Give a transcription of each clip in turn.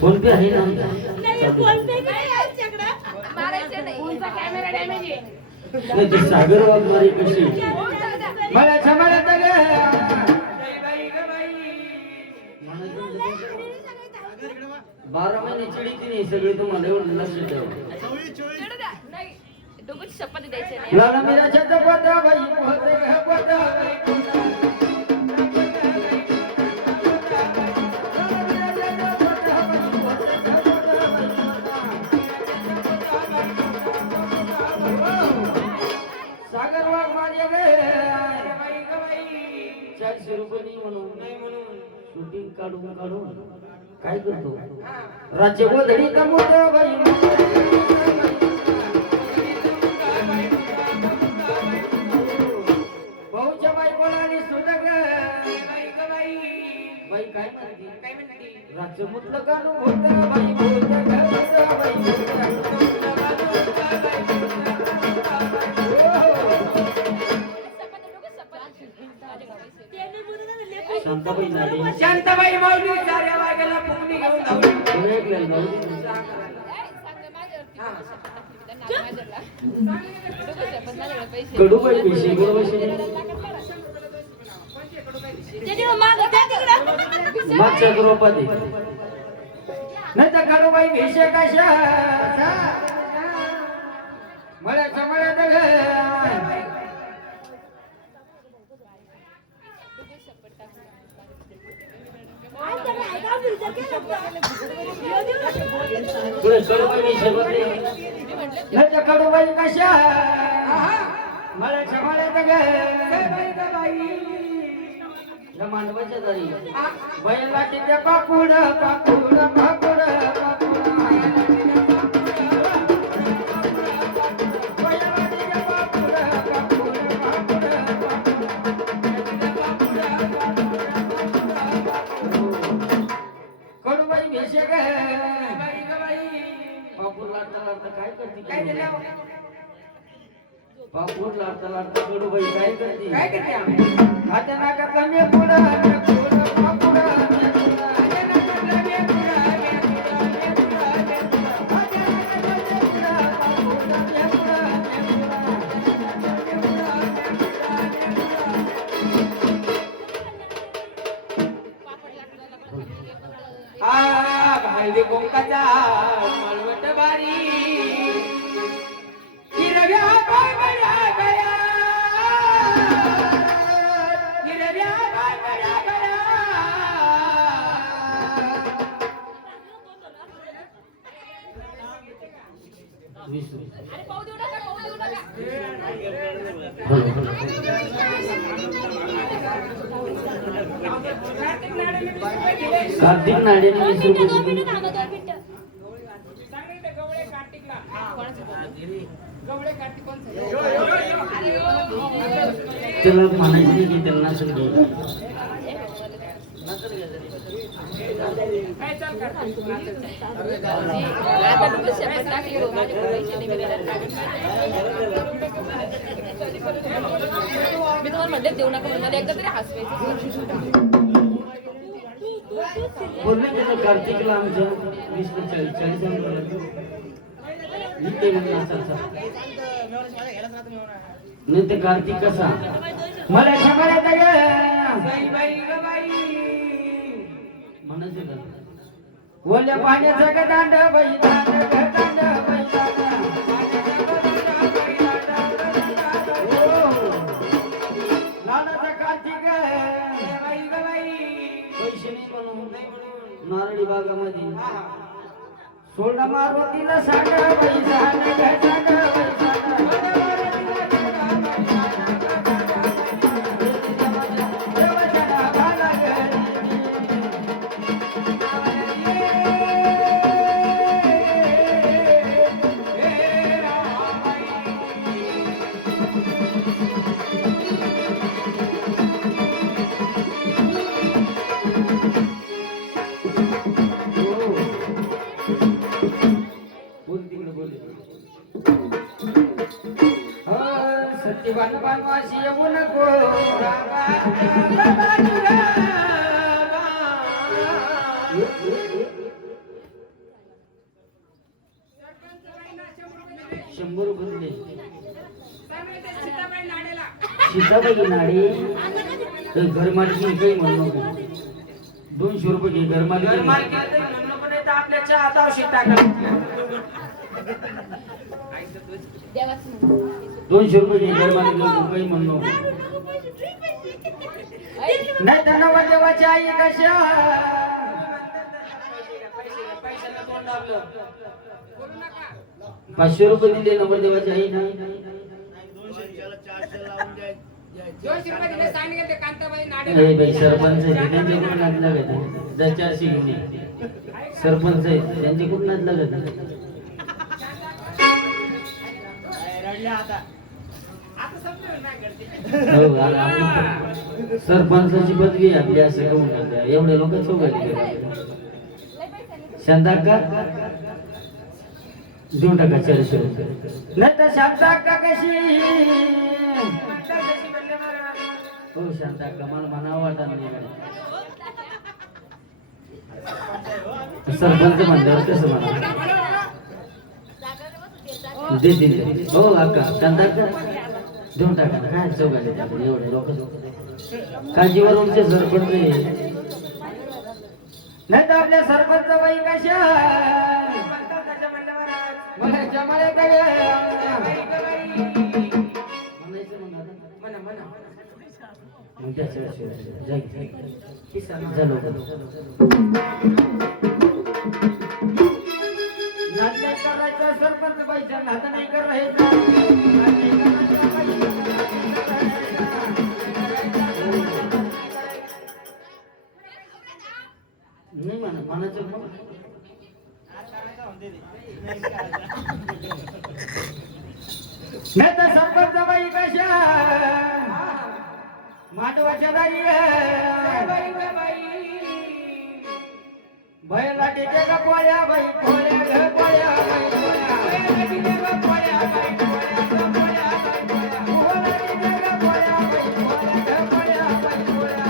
Phone पे आहे ना नाही फोन पे काय आमच्याकडे मारायचं नाही फोनचा कॅमेरा डॅमेज आहे नाही ते सागर वाघमारी कशी मला समाधान बारा महिने चिडीची नाही सगळे तुम्हाला एवढं लक्ष ठेवा नाही डोक्याची शपथ द्यायची नाही लाला मिराच्या चपात्या बाई होते घपत्या सागर वाघ मारिया गे 400 रुपये नाही म्हणून शूटिंग काढून काय करतो राज्य गोधडी कमवत बाई भाऊच्या बाई बोलाली सुधग बाई काय म्हणते राज्य मुतलं काढून होत बाई बोलत शांताबाई नाडे शांताबाई माऊली साऱ्या वाग्याला फुकणी घेऊन धावली कडूबाई पैसे मागच्या द्रौपदी नाही तर कडूबाई भेषे कशा मळ्याच्या मळ्यात पुढे कडूबाई पैसे बदले नाही तर कडूबाई कशा मळ्याच्या मळ्यात या मांडवाच्या दारी बैला तिथे पापूड पापूड पापूड कडूबाई भेषे ग पापूर लाटता काय करते पापूर लाटता कडूबाई काय करते काय करते खात्या नाका कमी पुढं पापूड कोंकाचा मलवट बारी हिरव्या बाबड्या गया हिरव्या बाबड्या गया कार्तिक नाड्याने 20 रुपये त्याला म्हणायची की त्यांना नसेल घे मी तुम्हाला म्हटले देऊ नका मला एकदा तरी हसवायचं बोलले त्याला कार्तिकला आमच्या 20 ते 40 इथे नाही ते कार्तिक कसा मला शंभरात म्हणायचं का ओल्या पाण्याचा गदांड बाई दांड गदांड बाई दांड लालाचा कार्तिक पैसे नाही बनवून नारळी बागामध्ये सोडा मारुतीला सांड बाई सांड गदांड बाई सत्यवान बनवासी येऊ नको ₹100 दिले. सीताबाई नाडे घर मालकी काही म्हणू नको. ₹200 घे घर मालकी. आपल्या चहा औषध टाकायला ₹200 घे घर मालकी काही म्हणू नको. नाही तर नवरदेवाची आई कशा ₹500 दिले नवरदेवाची आई नाही. ए बाई सरपंच आहे त्यांचे कुठं नाद लागत नाही. जर 400 घेऊन ये. सरपंच आहे त्यांचे कुठं नाद लागत नाही. हो आपली सरपंचाची पदवी आहे आपली असं करून टाकल्या. एवढे लोक चौघात शांताक्का देऊन टाका ₹400. नाही तर शांताक्का कशी हो शांताक्का मला म्हणावं वाटत नाही. सरपंच म्हणल्यावर कसं म्हणा देतील. हो अक्का शांताक्का देऊन टाका ना. काय चौघाले एवढे लोक काजीवरूनचे सरपंच आहे. नाही तर आपल्या सरपंच बाई कशा म्हणायचं मग त्याच्या झालो नाद नाही करायचं. सरपंच बाईच्या नाद नाही करायचं. नाही म्हणायचं नाही तर सरपंच बाई कशा माधवाच्या दारी बैला टिके ग पोळ्या बाई पोळ्या ग पोळ्या बाई पोळ्या बैला टिके ग पोळ्या बाई पोळ्या ग पोळ्या बाई पोळ्या पोळ्या टिके ग पोळ्या बाई पोळ्या ग पोळ्या बाई पोळ्या पोळ्या बाई पोळ्या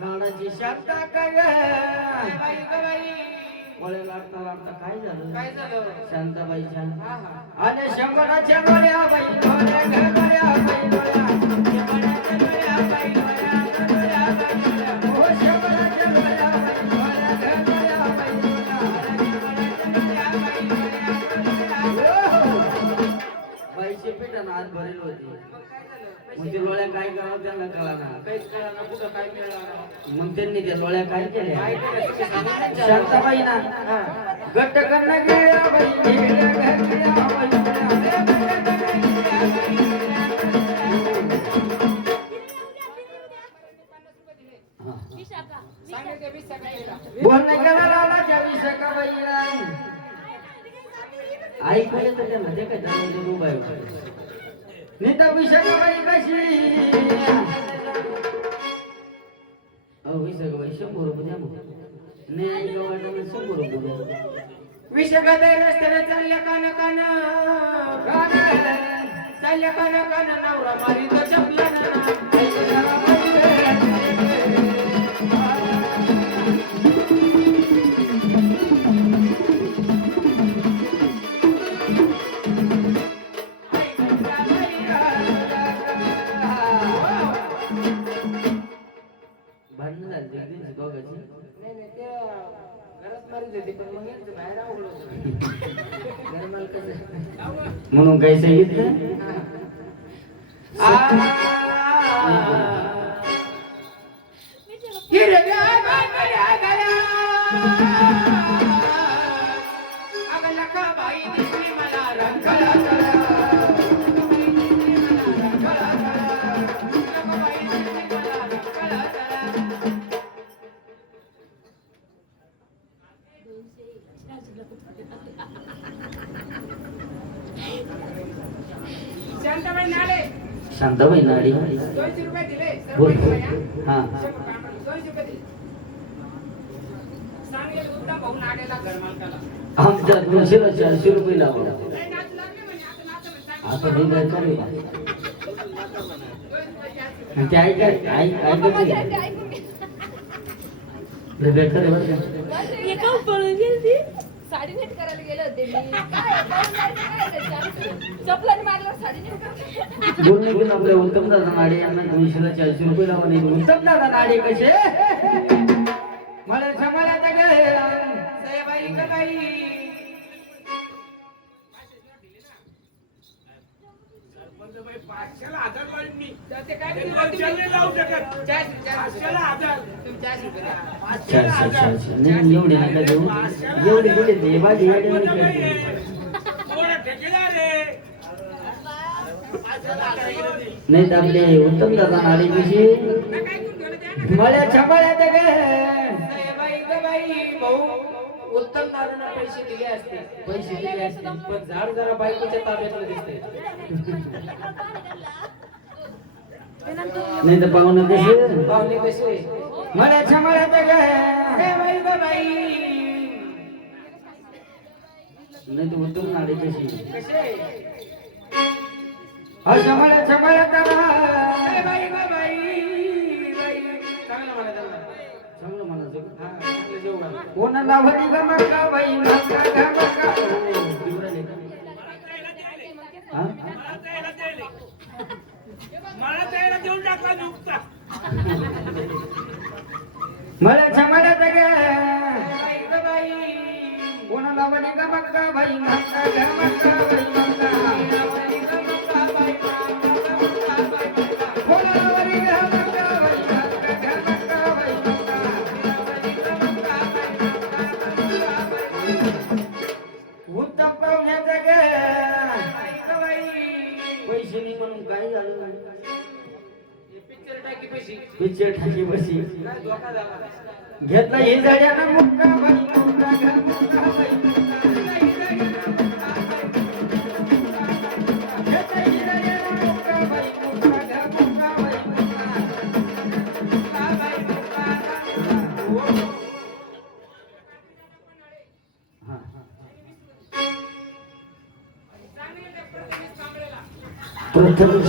नाडाची शांता काय बाई ग बाई पोळ्या लागता लागता काय झालं शांताबाईच्या आले 100च्या गोळ्या बाई गोळ्या ग गोळ्या बाई गोळ्या 100च्या गोळ्या बाई गोळ्या ग गोळ्या बाई गोळ्या हो 100च्या गोळ्या बाई गोळ्या ग गोळ्या बाई गोळ्या 100च्या गोळ्या बाई गोळ्या बाईचे पेटानं हात भरेल होते. मग ते लोळ्या काय करावं त्यांना कळाना. काहीच कळाना कुठं काय मिळालं. मग त्यांनी त्या लोळ्या काय केल्या शांताबाई ना गट्ट करणं गेल्या बाई गेल्या घरल्या बाई बोल नाही करणार आला ज्यावी सकाबाईला ऐकू येतं त्यांना ते काय दरवाजे उभा आहे. निता विशाखाबाई कशी विशाखाबाई 100 द्या मग नाही गवाटाला 100 द्या. विशाखाबाई रस्त्याने चालल्या कान कान चालल्या कान कान नवरा मारी तो चपला म्हणून काय सांगितलं शांताबाई नाडी बोल हा आमच्या 200 ला 400 रुपये लावा. आता मी काय करू आणि ते ऐक ऐक पप्पा ऐकत माझी नाही. ऐकते, ऐकून घे. बेकार आहे बरं का. हे का पळून गेली? साडी नीट करायला गेले होते मी काय पळून जायचं काय त्याच्यात? चपलाने मारल्यावर साडी नीट करते. बोलणे की आपल्या उत्तम दादा नाडे यांना 240 रुपये लावा नाही. उत्तम दादा नाडे कसे मला समाजात बाई का बाई नाही एवढे नका देऊ. एवढे दिले ते माझी गाडी नाही तर आपले उत्तम दादा नाडी कशी मला छापाळ्यात भाऊ उत्तम दादांना पैसे दिले असते पण झाड जरा बायकोच्या ताब्यातलं दिसते. नाही तर पाहुणे कसे मला छापाळ्यात नाही तर उत्तम नाडी कशी चांगलं म्हणायचं कोणाला भरी गमका बाई मला छमाला कोणाला बली गमका बाई पैसे नाही म्हणून काय झालं पिक्चर टाकी बशी घेतला हे जाड्यानं मुक्का बाई मुक्का घर मुक्का बाई घेतला हे जाड्यानं मुक्का बाई मुक्का घर मुक्का बाई मुक्का बाई मुक्का प्रथमच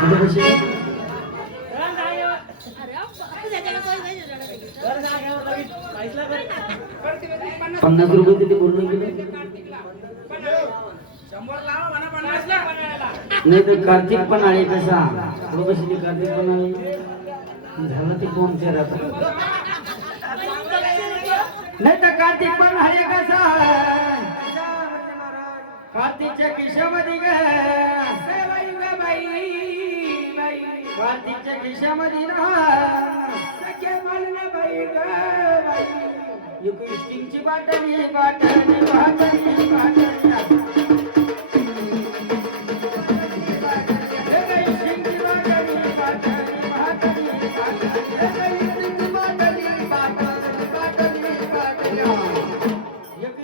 कुठे बसले 50 रुपये तिथे बोलणं गेलं नाही तर कार्तिक पण आले कसा कुठे बसले कार्तिक पण आले झालं ते कोण चेहरा नाही तर कार्तिक पण आले कसा कार्तिकच्या खिशामध्ये कार्तिकच्या खिशामध्ये स्टिंगची बाटली बाटली बाटली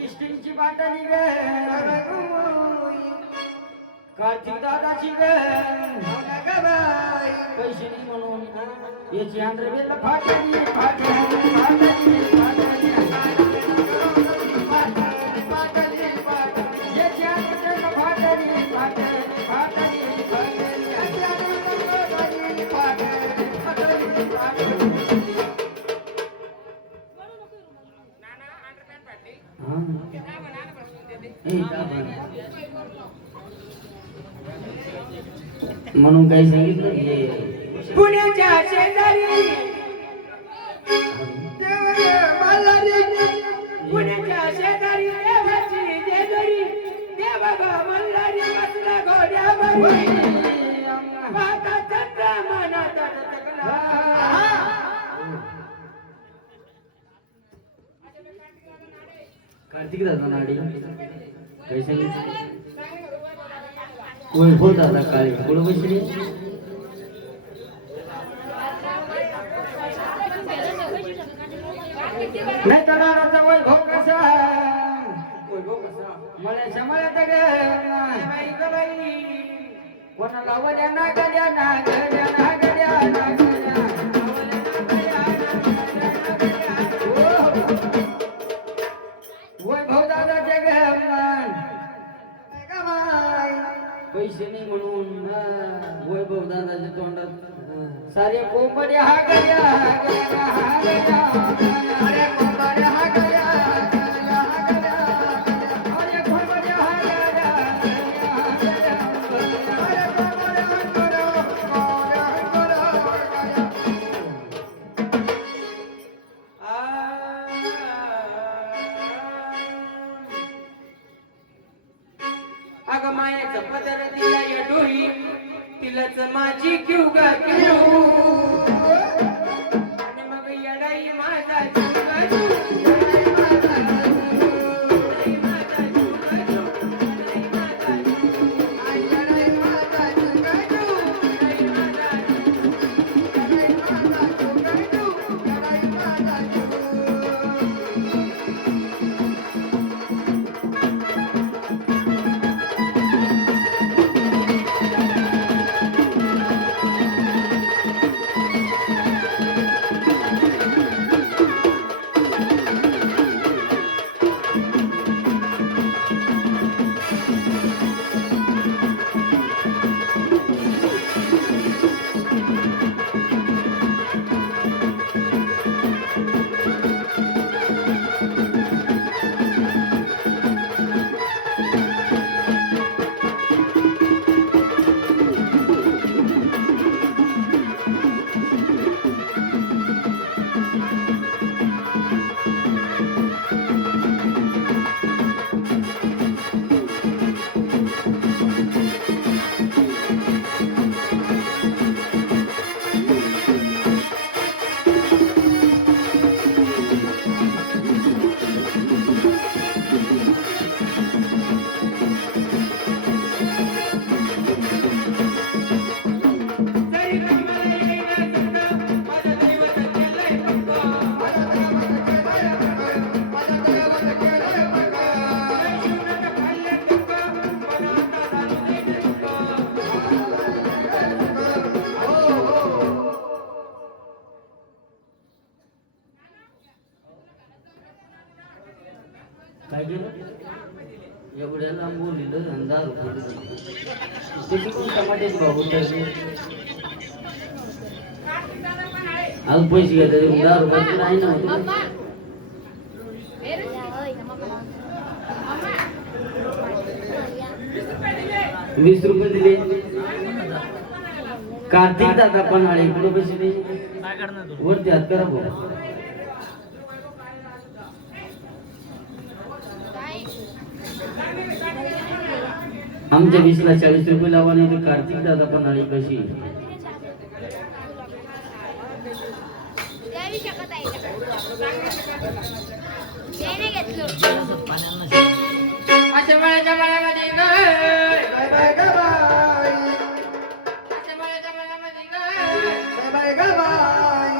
स्टिंगची बाटली कार्तिक दादाची पैसे नाही म्हणून याची आंध्रवेला फाटली फाटली फाटली फाटली याची आंध्रवेला फाटली फाटली फाटली म्हणून काही सांगितलं पुण्याच्या शेजारी पुण्याच्या शेजारी देवाची जेजुरी देवा मल्हारी बसला घोड्यावरी माता चंद्र मनात कार्तिक दादा नाडी काही सांगितलं वैभव दादा काळे कुठं बसली नाही तर वैभव कसा मला समाजात कोणाला वल्या ना गड्या ना गड्या ना गड्या ना वैभव दादाच्या पैसे नाही म्हणून वैभव दादाच्या तोंडात कोंबड्या हा गया हा गया हा गया अरे कोंबड्या हा गया हा गया हा गया अरे कोंबड्या हा गया हा गया हा गया अरे कोंबड्या हा गया अगं मायाचं पदर दिला या डोळी तिलाच माझी क्यू गा क्यू आणि मग येडाई माझा जीव गा जीव, येडाई माझा जीव, येडाई माझा जीव गा जीव, येडाई माझा जीव, आई येडाई माझा जीव गा जीव, येडाई माझा जीव, येडाई माझा जीव गा जीव, येडाई माझा जीव. काय केलं एवढ्या लांब बोललेलं अंधार त्याची कोण टमाट्याची भाऊ ठरली आज पैसे घेतात 10 रुपये नाही ना मम्मा ए रे मम्मा 20 रुपये दिले कार्तिक दादा पण आले कुठं पैसे नाही वरती हात करा भाऊ आमच्या 20 ला 40 रुपये लावा नाही तर कार्तिक दादा पण आली कशी अशा वेळेच्या वेळामध्ये बाय बाय ग बाई अशा वेळेच्या वेळामध्ये बाय बाय ग बाई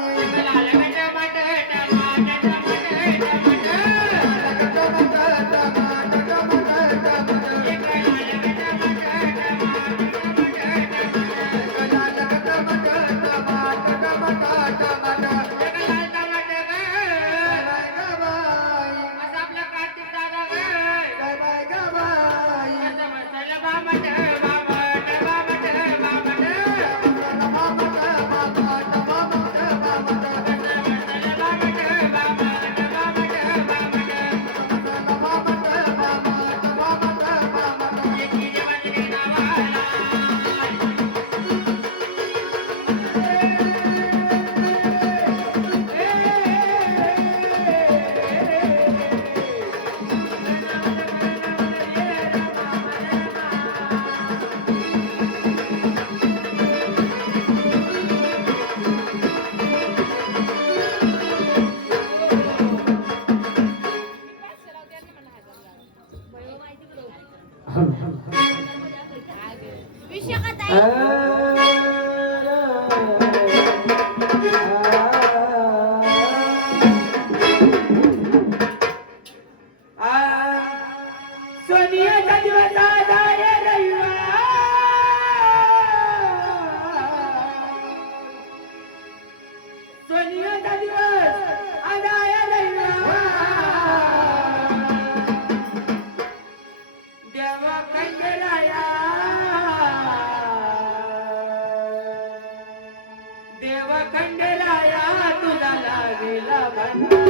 देवा खंड Thank you.